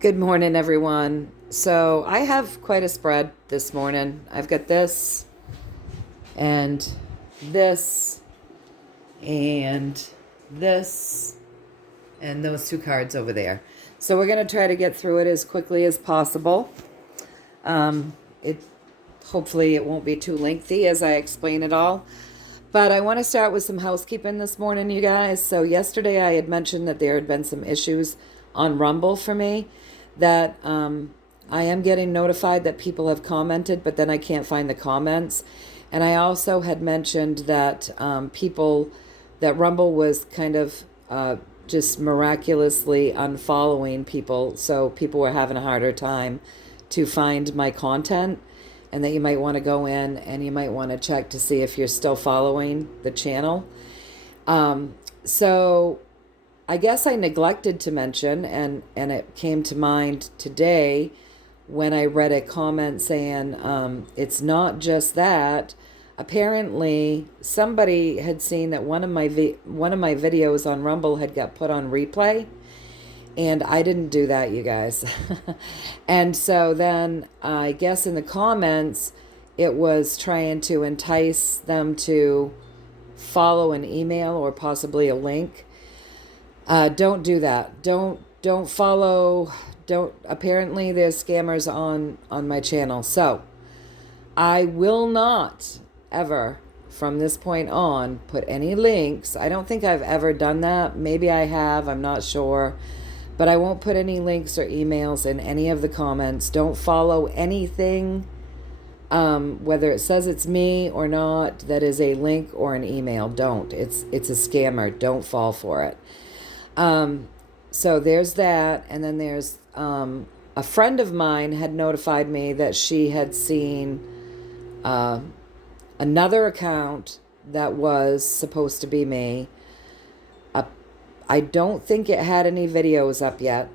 Good morning, everyone. So I have quite a spread this morning. I've got this and this and this and those two cards over there. So we're going to try to get through it as quickly as possible. It hopefully it won't be too lengthy as I explain it all. But I want to start with some housekeeping this morning, you guys. So yesterday I had mentioned that there had been some issues on Rumble for me, that I am getting notified that people have commented, but then I can't find the comments. And I also had mentioned that that Rumble was kind of just miraculously unfollowing people, so people were having a harder time to find my content, and that you might want to go in and you might want to check to see if you're still following the channel. So I guess I neglected to mention, and it came to mind today when I read a comment saying it's not just that. Apparently, somebody had seen that one of my videos on Rumble had got put on replay, and I didn't do that, you guys. And so then I guess in the comments, it was trying to entice them to follow an email or possibly a link. Don't do that. Don't follow. Don't. Apparently, there's scammers on my channel. So I will not ever, from this point on, put any links. I don't think I've ever done that. Maybe I have. I'm not sure. But I won't put any links or emails in any of the comments. Don't follow anything, whether it says it's me or not, that is a link or an email. Don't. It's a scammer. Don't fall for it. So there's that. And then there's a friend of mine had notified me that she had seen another account that was supposed to be me. I don't think it had any videos up yet,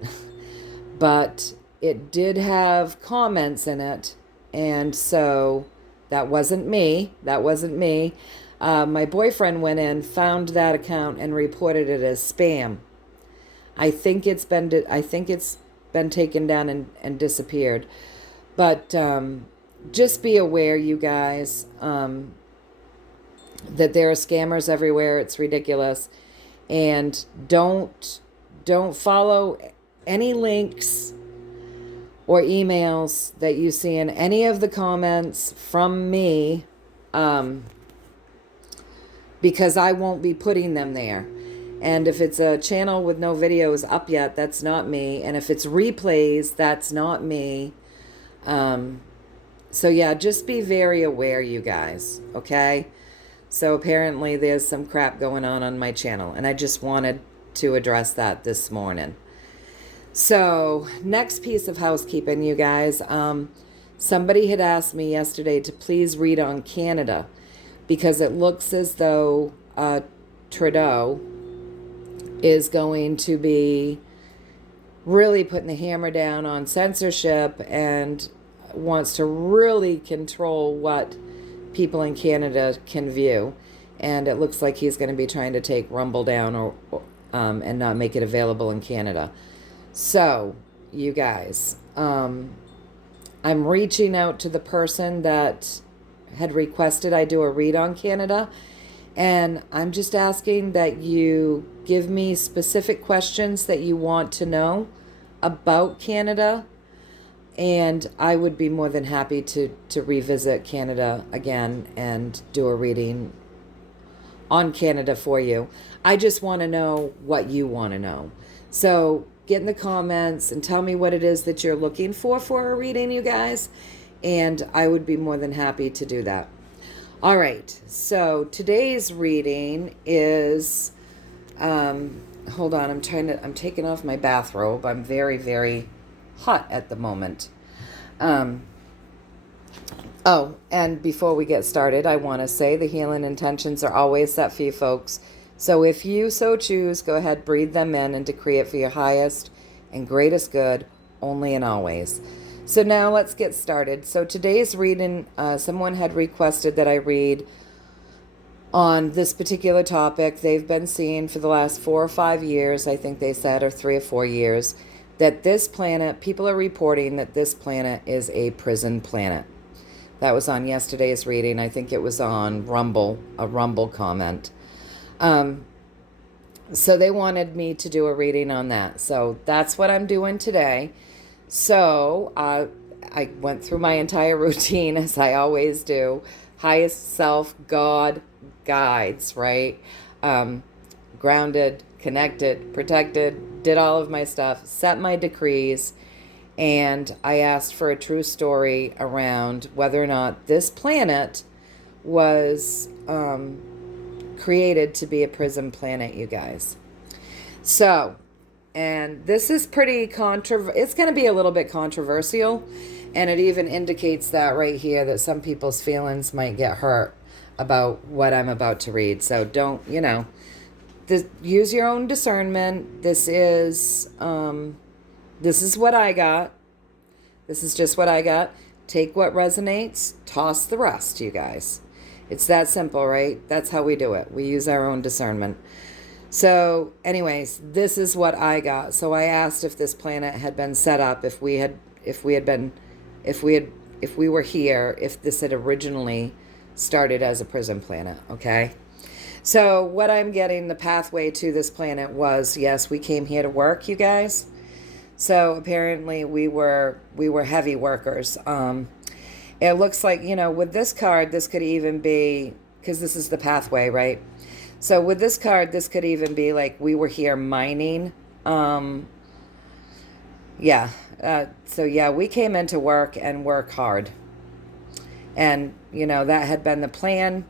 but it did have comments in it. And so that wasn't me. My boyfriend went in, found that account, and reported it as spam. I think it's been taken down and disappeared. But just be aware, you guys, that there are scammers everywhere. It's ridiculous. And don't follow any links or emails that you see in any of the comments from me, because I won't be putting them there. And if it's a channel with no videos up yet, that's not me. And if it's replays, that's not me. So yeah, just be very aware, you guys, okay? So apparently there's some crap going on my channel, and I just wanted to address that this morning. So next piece of housekeeping, you guys. Somebody had asked me yesterday to please read on Canada, because it looks as though Trudeau is going to be really putting the hammer down on censorship and wants to really control what people in Canada can view. And it looks like he's going to be trying to take Rumble down or and not make it available in Canada. So, you guys, I'm reaching out to the person that had requested I do a read on Canada, and I'm just asking that you give me specific questions that you want to know about Canada, and I would be more than happy to revisit Canada again and do a reading on Canada for you. I just want to know what you want to know. So get in the comments and tell me what it is that you're looking for a reading, you guys, and I would be more than happy to do that. All right, so today's reading is, hold on, I'm taking off my bathrobe. I'm very, very hot at the moment. Oh, and before we get started, I want to say the healing intentions are always set for you folks. So if you so choose, go ahead, breathe them in and decree it for your highest and greatest good, only and always. So now let's get started. So today's reading, someone had requested that I read on this particular topic. They've been seeing for the last 4 or 5 years, I think they said, or 3 or 4 years, that this planet, people are reporting that this planet is a prison planet. That was on yesterday's reading. I think it was on Rumble, a Rumble comment. So they wanted me to do a reading on that. So that's what I'm doing today. So I went through my entire routine as I always do. Highest self, God guides, right? Grounded, connected, protected, did all of my stuff, set my decrees, and I asked for a true story around whether or not this planet was created to be a prison planet, you guys. So, and this is pretty it's going to be a little bit controversial, and it even indicates that right here that some people's feelings might get hurt about what I'm about to read. So don't, use your own discernment. This is what I got. This is just what I got. Take what resonates, toss the rest, you guys. It's that simple, right? That's how we do it. We use our own discernment. So, anyways, this is what I got. So I asked if this planet had been set up, if we were here, if this had originally started as a prison planet, okay? So what I'm getting, the pathway to this planet was, yes, we came here to work, you guys. So apparently we were heavy workers. It looks like, with this card, this could even be, because this is the pathway, right? So with this card, this could even be like we were here mining. So we came into work and work hard. And, that had been the plan,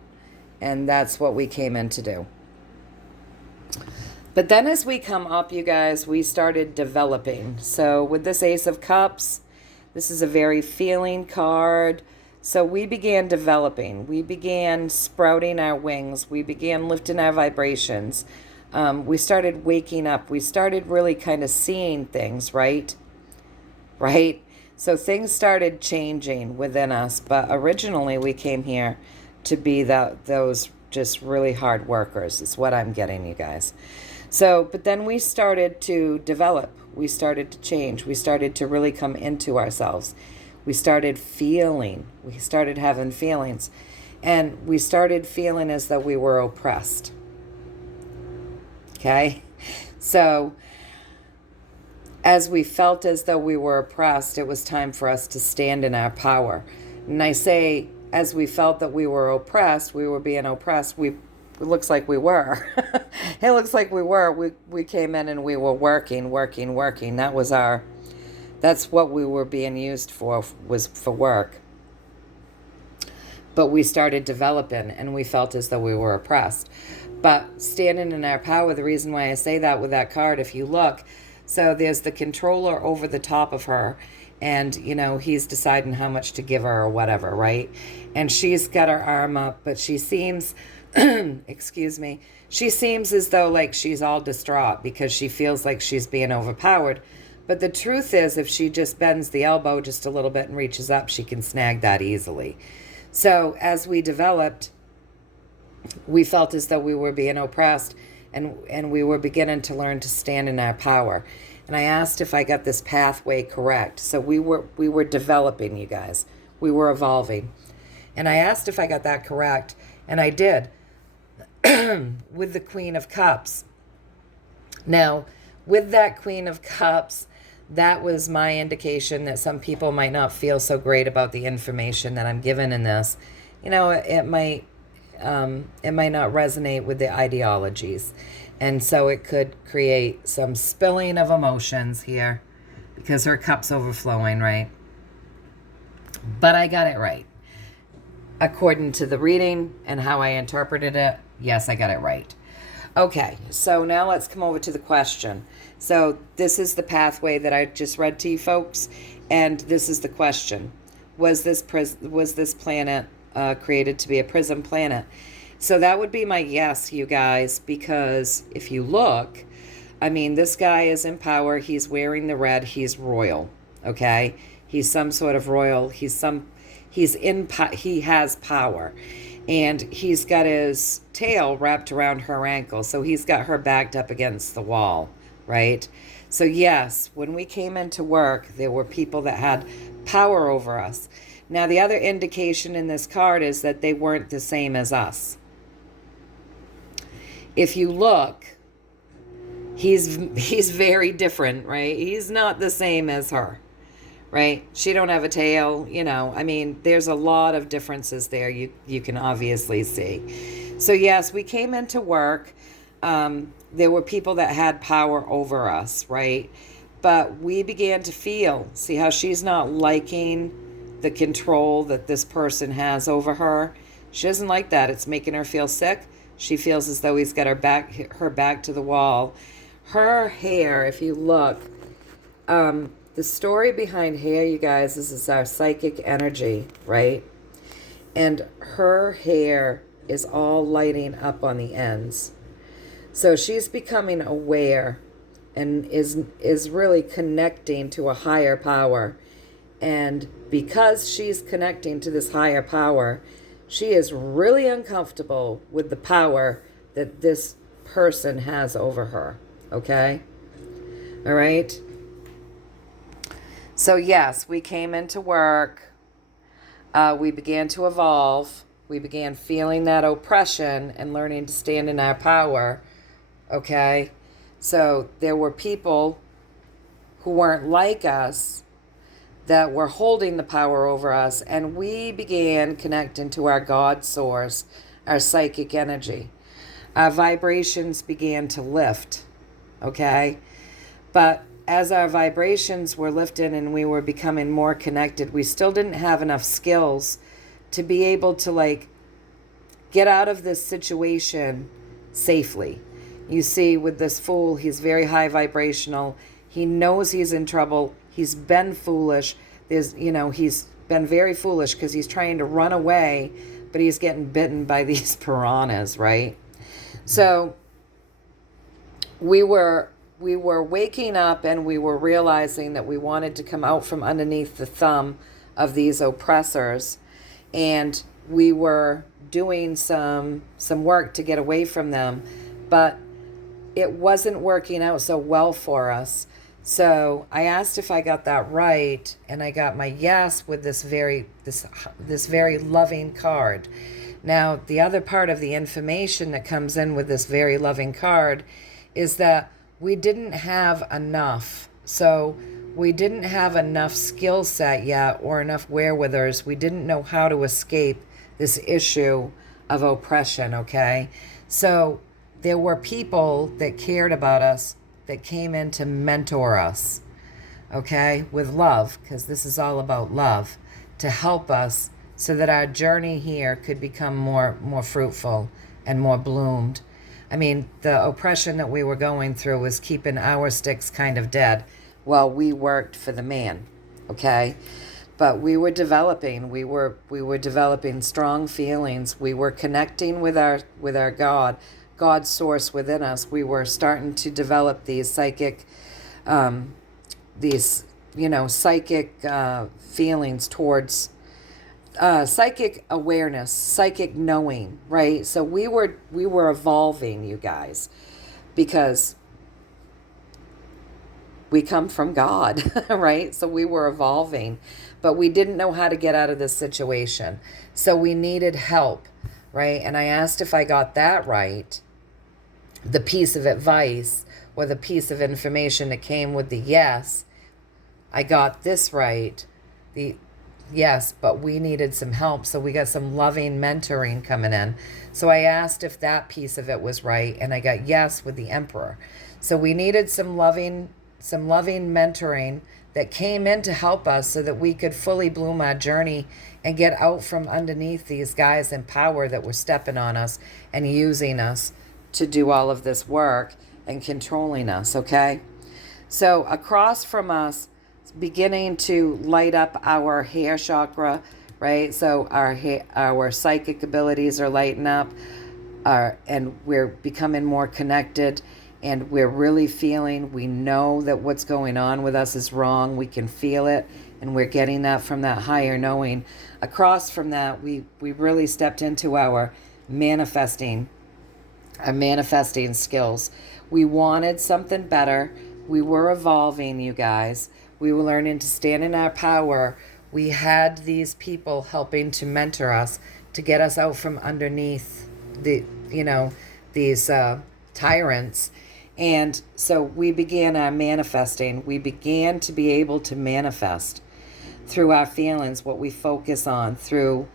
and that's what we came in to do. But then as we come up, you guys, we started developing. So with this Ace of Cups, this is a very feeling card. So we began developing. We began sprouting our wings. We began lifting our vibrations. We started waking up. We started really kind of seeing things, right? Right? So things started changing within us. But originally we came here to be those just really hard workers is what I'm getting, you guys. So, but then we started to develop. We started to change. We started to really come into ourselves. We started feeling. We started having feelings. And we started feeling as though we were oppressed. Okay? So, as we felt as though we were oppressed, it was time for us to stand in our power. And I say, as we felt that we were oppressed, we were being oppressed, it looks like we were. It looks like we were. We came in and we were working. That's what we were being used for, was for work. But we started developing and we felt as though we were oppressed. But standing in our power, the reason why I say that with that card, if you look, so there's the controller over the top of her, and, he's deciding how much to give her or whatever, right? And she's got her arm up, but she seems, excuse me, she seems as though like she's all distraught because she feels like she's being overpowered. But the truth is, if she just bends the elbow just a little bit and reaches up, she can snag that easily. So as we developed, we felt as though we were being oppressed, and we were beginning to learn to stand in our power. And I asked if I got this pathway correct. So we were developing, you guys. We were evolving. And I asked if I got that correct, and I did. With the Queen of Cups. Now, with that Queen of Cups, that was my indication that some people might not feel so great about the information that I'm given in this. It might not resonate with the ideologies. And so it could create some spilling of emotions here because her cup's overflowing, right? But I got it right. According to the reading and how I interpreted it, yes, I got it right. Okay, so now let's come over to the question. So this is the pathway that I just read to you folks, and this is the question. Was this planet created to be a prison planet? So that would be my yes, you guys, because if you look, this guy is in power. He's wearing the red. He's royal, okay? He's some sort of royal. He has power. And he's got his tail wrapped around her ankle. So he's got her backed up against the wall, right? So yes, when we came into work, there were people that had power over us. Now, the other indication in this card is that they weren't the same as us. If you look, he's very different, right? He's not the same as her, right? She don't have a tail, I mean, there's a lot of differences there you can obviously see. So yes, we came into work. There were people that had power over us, right? But we began to see how she's not liking the control that this person has over her. She doesn't like that. It's making her feel sick. She feels as though he's got her back to the wall. Her hair, if you look, the story behind hair, you guys, is our psychic energy, right? And her hair is all lighting up on the ends. So she's becoming aware and is really connecting to a higher power. And because she's connecting to this higher power, she is really uncomfortable with the power that this person has over her. Okay? All right? So yes, we came into work. We began to evolve. We began feeling that oppression and learning to stand in our power. Okay? So there were people who weren't like us that were holding the power over us, and we began connecting to our God source, our psychic energy. Our vibrations began to lift, okay? But as our vibrations were lifted and we were becoming more connected, we still didn't have enough skills to be able to get out of this situation safely. You see, with this Fool, he's very high vibrational. He knows he's in trouble. He's been foolish. He's been very foolish because he's trying to run away, but he's getting bitten by these piranhas, right? So we were waking up and we were realizing that we wanted to come out from underneath the thumb of these oppressors, and we were doing some work to get away from them, but it wasn't working out so well for us. So I asked if I got that right, and I got my yes with this very loving card. Now, the other part of the information that comes in with this very loving card is that we didn't have enough. So we didn't have enough skill set yet or enough wherewithers. We didn't know how to escape this issue of oppression, okay? So there were people that cared about us that came in to mentor us, okay, with love, because this is all about love, to help us so that our journey here could become more fruitful and more bloomed. I mean, the oppression that we were going through was keeping our sticks kind of dead while we worked for the man, okay? But we were developing. We were developing strong feelings. We were connecting with our God source within us. We were starting to develop these psychic, psychic feelings towards psychic awareness, psychic knowing, right? So we were evolving, you guys, because we come from God, right? So we were evolving, but we didn't know how to get out of this situation. So we needed help, right? And I asked if I got that right, the piece of advice or the piece of information that came with the yes. I got this right, yes, but we needed some help. So we got some loving mentoring coming in. So I asked if that piece of it was right, and I got yes with the Emperor. So we needed some loving mentoring that came in to help us so that we could fully bloom our journey and get out from underneath these guys in power that were stepping on us and using us to do all of this work and controlling us, okay? So across from us, beginning to light up our hair chakra, right? So our psychic abilities are lighting up, and we're becoming more connected, and we're really feeling, we know that what's going on with us is wrong. We can feel it, and we're getting that from that higher knowing. Across from that, we really stepped into our manifesting skills. We wanted something better, We were evolving, you guys. We were learning to stand in our power. We had these people helping to mentor us, to get us out from underneath the, these tyrants. And so we began our manifesting. We began to be able to manifest through our feelings, what we focus on, through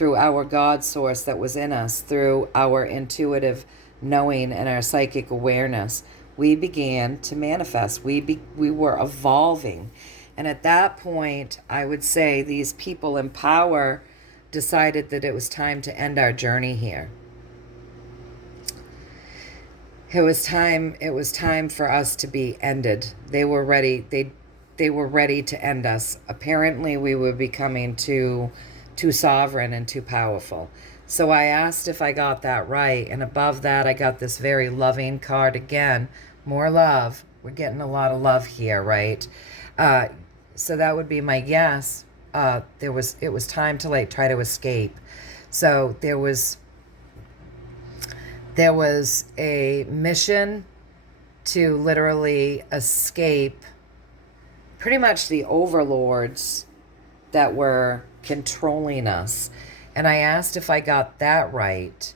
our God source that was in us, through our intuitive knowing and our psychic awareness. We began to manifest. We were evolving. And at that point, I would say these people in power decided that it was time to end our journey here. It was time for us to be ended. They were ready. They were ready to end us. Apparently we were becoming too sovereign and too powerful. So I asked if I got that right, and above that I got this very loving card again. More love. We're getting a lot of love here, right? So that would be my yes. It was time to try to escape. So there was a mission to literally escape pretty much the overlords that were controlling us. And I asked if I got that right,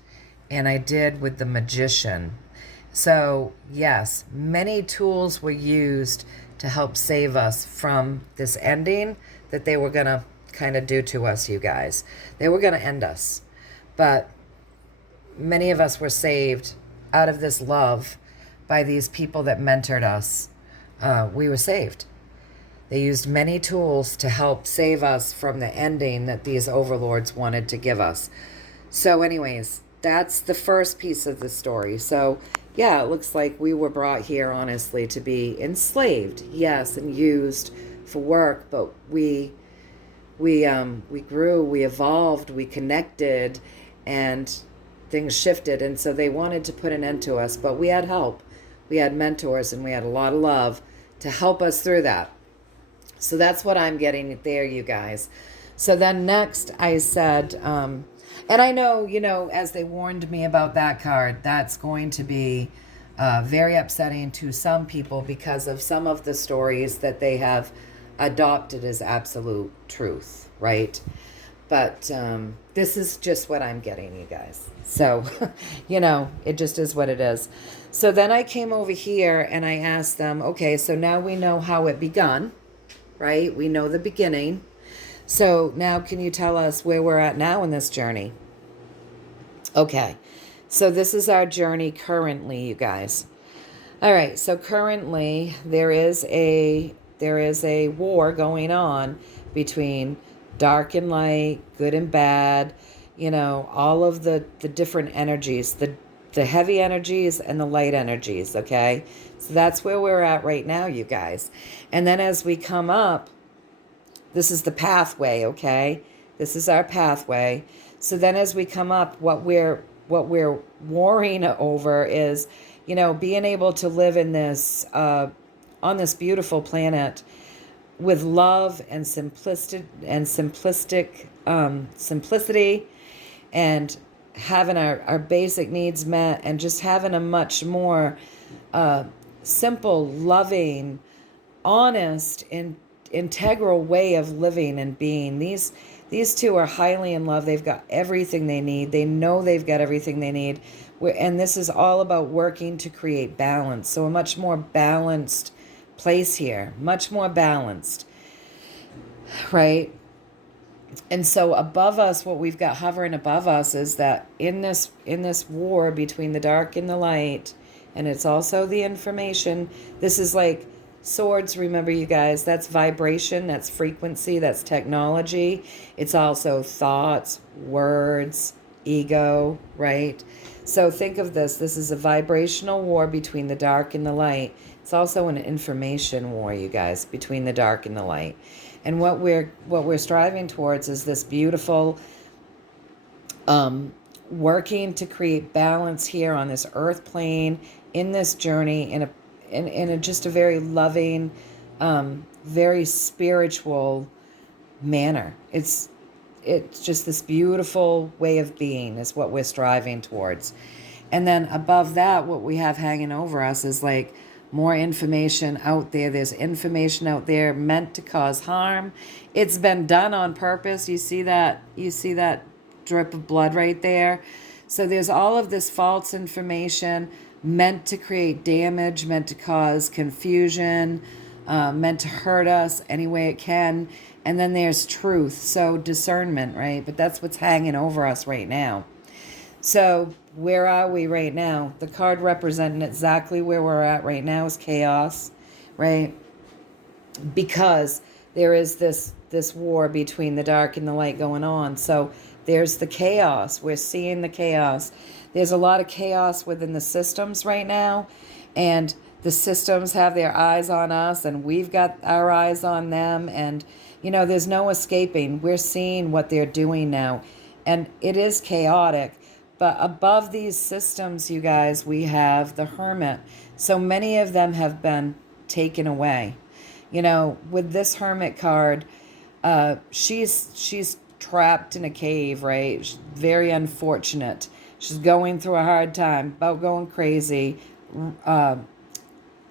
and I did with the magician. So yes, many tools were used to help save us from this ending that they were going to kind of do to us, you guys. They were going to end us. But many of us were saved out of this love by these people that mentored us. We were saved. They used many tools to help save us from the ending that these overlords wanted to give us. So anyways, that's the first piece of the story. So yeah, it looks like we were brought here, honestly, to be enslaved, yes, and used for work, but we grew, we evolved, we connected, and things shifted. And so they wanted to put an end to us, but we had help. We had mentors, and we had a lot of love to help us through that. So that's what I'm getting there, you guys. So then next I said, and I know, as they warned me about that card, that's going to be very upsetting to some people because of some of the stories that they have adopted as absolute truth, right? But this is just what I'm getting, you guys. So, it just is what it is. So then I came over here and I asked them, okay, so now we know how it begun, right? We know the beginning. So now can you tell us where we're at now in this journey? Okay, so this is our journey currently, you guys. All right, so currently there is a war going on between dark and light, good and bad, all of the different energies, the heavy energies and the light energies, okay? So that's where we're at right now, you guys. And then as we come up, this is the pathway, okay? This is our pathway. So then as we come up, what we're warring over is, being able to live in this, on this beautiful planet with love and simplicity and having our basic needs met, and just having a much more simple, loving, honest, and integral way of living and being. These two are highly in love. They've got everything they need. They know they've got everything they need. And this is all about working to create balance. So a much more balanced place here. Much more balanced. Right? And so above us, what we've got hovering above us is that in this war between the dark and the light, and it's also the information, this is like swords, remember, you guys, that's vibration, that's frequency, that's technology. It's also thoughts, words, ego, right? So think of this is a vibrational war between the dark and the light. It's also an information war, you guys, between the dark and the light. And what we're striving towards is this beautiful working to create balance here on this earth plane, in this journey, in a just a very loving, very spiritual manner. It's just this beautiful way of being is what we're striving towards. And then above that, what we have hanging over us is like more information out there. There's information out there meant to cause harm. It's been done on purpose. You see that? You see that drip of blood right there? So there's all of this false information meant to create damage, meant to cause confusion, meant to hurt us any way it can. And then there's truth, so discernment, right? But that's what's hanging over us right now. So where are we right now? The card representing exactly where we're at right now is chaos, right? Because there is this war between the dark and the light going on. So there's the chaos. We're seeing the chaos. There's a lot of chaos within the systems right now, and the systems have their eyes on us, and we've got our eyes on them, and there's no escaping. We're seeing what they're doing now, and it is chaotic. But above these systems, you guys, we have the Hermit. So many of them have been taken away. With this Hermit card, she's trapped in a cave, right? She's very unfortunate. She's going through a hard time, about going crazy,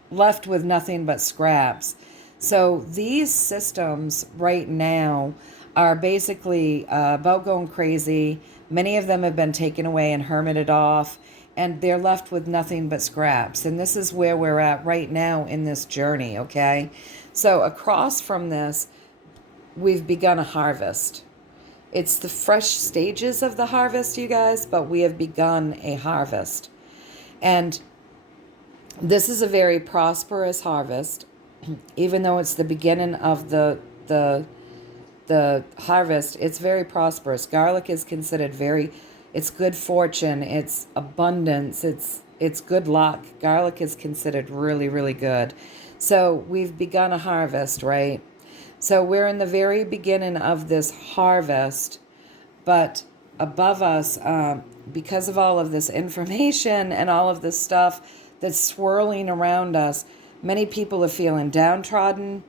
left with nothing but scraps. So these systems right now are basically about going crazy. Many of them have been taken away and hermited off, and they're left with nothing but scraps. And this is where we're at right now in this journey, okay? So across from this, we've begun a harvest. It's the fresh stages of the harvest, you guys, but we have begun a harvest. And this is a very prosperous harvest, even though it's the beginning of the harvest. It's very prosperous. Garlic is considered it's good fortune, it's abundance, it's good luck. Garlic is considered really, really good. So we've begun a harvest, right? So we're in the very beginning of this harvest, but above us, because of all of this information and all of this stuff that's swirling around us, many people are feeling downtrodden.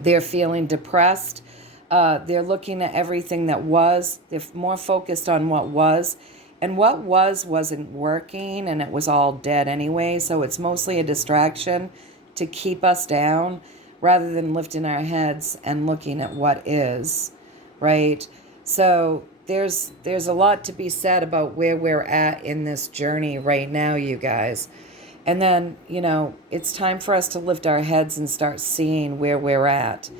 They're feeling depressed. They're looking at everything that was. They're more focused on what was. And what wasn't working, and it was all dead anyway. So it's mostly a distraction to keep us down rather than lifting our heads and looking at what is, right? So there's a lot to be said about where we're at in this journey right now, you guys. And then, it's time for us to lift our heads and start seeing where we're at.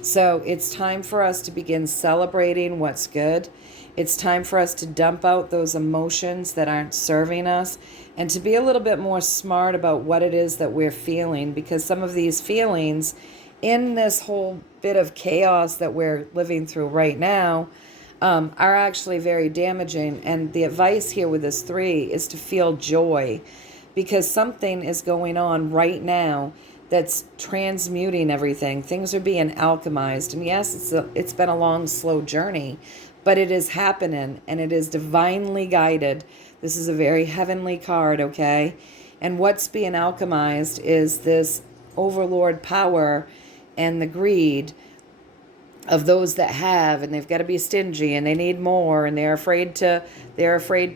So it's time for us to begin celebrating what's good. It's time for us to dump out those emotions that aren't serving us, and to be a little bit more smart about what it is that we're feeling, because some of these feelings in this whole bit of chaos that we're living through right now are actually very damaging. And the advice here with this 3 is to feel joy, because something is going on right now that's transmuting everything. Things are being alchemized. And yes, it's been a long, slow journey, but it is happening, and it is divinely guided. This is a very heavenly card, okay? And what's being alchemized is this overlord power and the greed of those that have, and they've got to be stingy, and they need more, and they're afraid to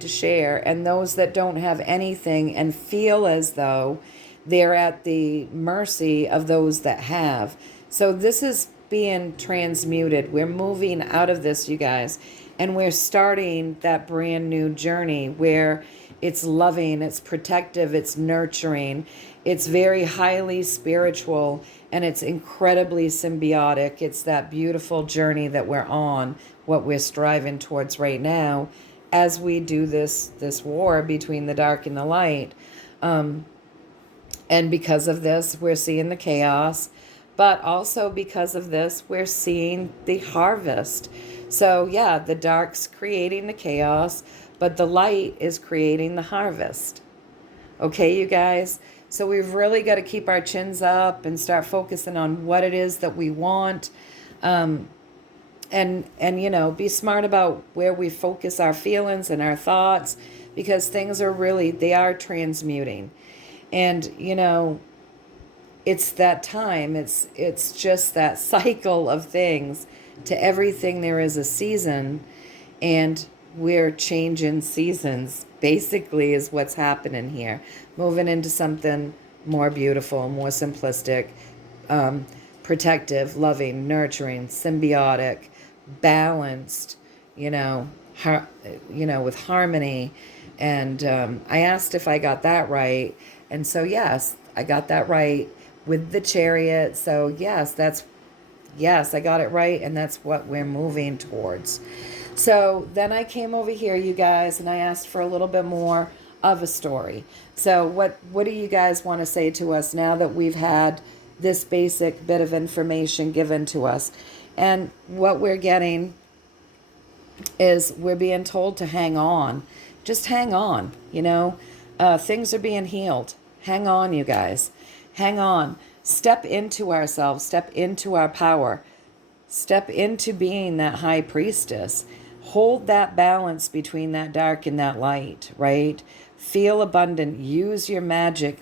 share. And those that don't have anything and feel as though they're at the mercy of those that have. So this is being transmuted. We're moving out of this, you guys, and we're starting that brand new journey where it's loving, it's protective, it's nurturing, it's very highly spiritual, and it's incredibly symbiotic. It's that beautiful journey that we're on, what we're striving towards right now as we do this war between the dark and the light. And because of this, we're seeing the chaos. But also because of this, we're seeing the harvest. So yeah, the dark's creating the chaos, but the light is creating the harvest. Okay, you guys? So we've really got to keep our chins up and start focusing on what it is that we want. And be smart about where we focus our feelings and our thoughts, because things they are transmuting. And, it's that time. It's just that cycle of things. To everything there is a season, and we're changing seasons, basically, is what's happening here. Moving into something more beautiful, more simplistic, um, protective, loving, nurturing, symbiotic, balanced, you know, with harmony. And I asked if I got that right. And so, yes, I got that right with the chariot. So, yes, I got it right. And that's what we're moving towards. So then I came over here, you guys, and I asked for a little bit more of a story. So what do you guys want to say to us now that we've had this basic bit of information given to us? And what we're getting is we're being told to hang on. Just hang on, things are being healed. Hang on, you guys. Hang on. Step into ourselves. Step into our power. Step into being that high priestess. Hold that balance between that dark and that light, right? Feel abundant. Use your magic.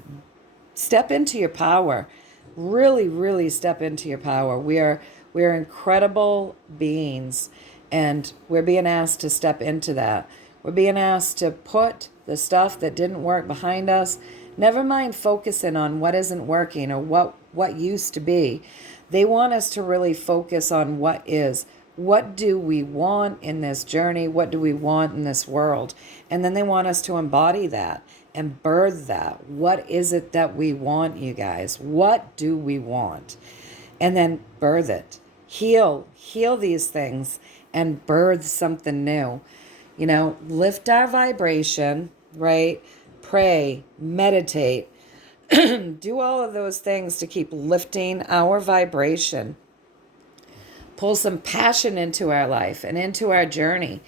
Step into your power. Really, really step into your power. We're incredible beings, and we're being asked to step into that. We're being asked to put the stuff that didn't work behind us. Never mind focusing on what isn't working or what used to be. They want us to really focus on what is. What do we want in this journey? What do we want in this world? And then they want us to embody that and birth that. What is it that we want, you guys? What do we want? And then birth it. Heal these things and birth something new. Lift our vibration, right? Pray, meditate, do all of those things to keep lifting our vibration. Pull some passion into our life and into our journey.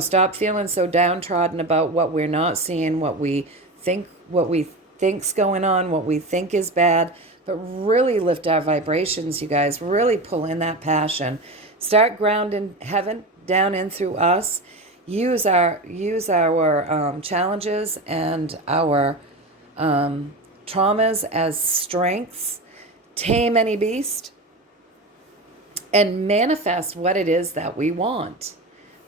Stop feeling so downtrodden about what we're not seeing, what we think's going on, what we think is bad, but really lift our vibrations, you guys. Really pull in that passion. Start grounding heaven down in through us. Use our challenges and our traumas as strengths. Tame any beast and manifest what it is that we want.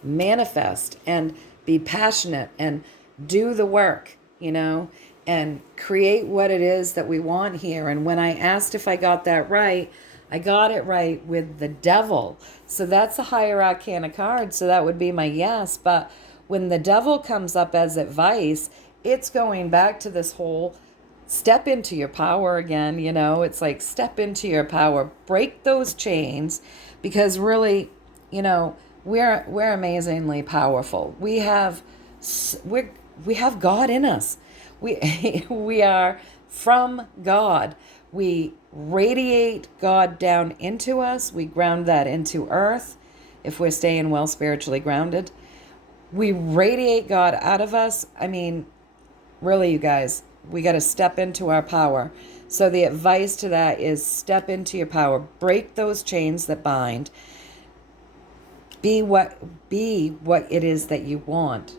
Manifest and be passionate and do the work, and create what it is that we want here. And when I asked if I got that right, I got it right with the devil. So that's a higher arcana card. So that would be my yes. But when the devil comes up as advice, it's going back to this whole step into your power again. It's like step into your power, break those chains, because really, we're amazingly powerful. We have God in us. We are from God. We radiate God down into us. We ground that into earth if we're staying well spiritually grounded. We radiate God out of us. I mean, really, you guys, we got to step into our power. So the advice to that is step into your power. Break those chains that bind. Be what it is that you want.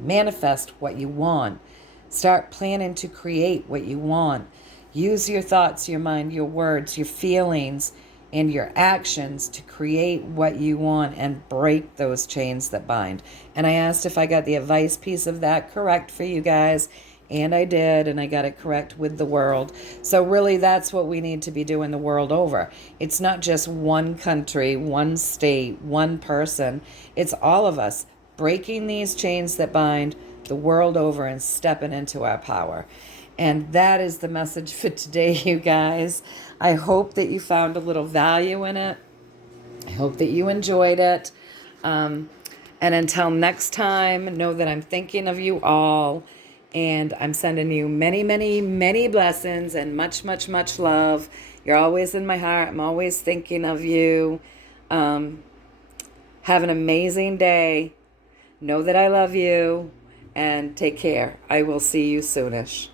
Manifest what you want. Start planning to create what you want. Use your thoughts, your mind, your words, your feelings, and your actions to create what you want and break those chains that bind. And I asked if I got the advice piece of that correct for you guys, and I did, and I got it correct with the world. So really, that's what we need to be doing the world over. It's not just one country, one state, one person. It's all of us breaking these chains that bind the world over and stepping into our power. And that is the message for today, you guys. I hope that you found a little value in it. I hope that you enjoyed it. And until next time, know that I'm thinking of you all. And I'm sending you many, many, many blessings and much, much, much love. You're always in my heart. I'm always thinking of you. Have an amazing day. Know that I love you. And take care. I will see you soonish.